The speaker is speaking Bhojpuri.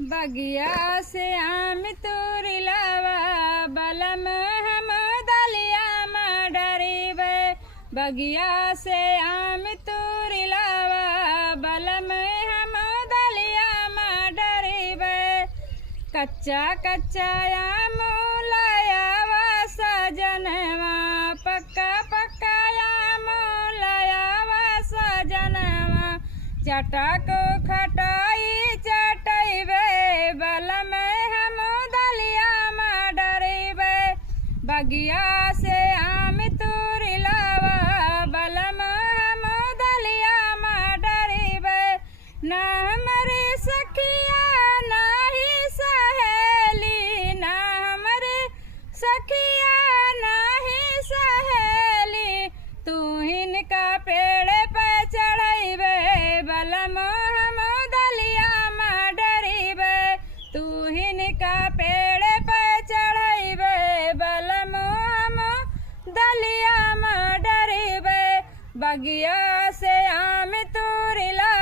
बगिया से आम तोरी लावा बलम हम दलिया में डरीबे। बगिया से आम तोरी लावा बलम हम दलिया में डरीबे। कच्चा कच्चा आम लायावा सजनवा, पक्का पक्का आम लायावा सजनवा। चटक खटाई चटैबे बलम हम दलिया में डरीबे। बगिया से आम तोरी लावा बलम हम दलिया में डरीबे। ना हमरे सखिया ना ही सहेली, ना हमरे सखिया ना ही सहेली। तू हिनका पेड़ पे चढ़ैबे बलम हम दलिया में डरीबे। तू हिनका पेड़ पे चढ़ैबे बलम हम दलिया में डरीबे। बगिया से आम तोरी ला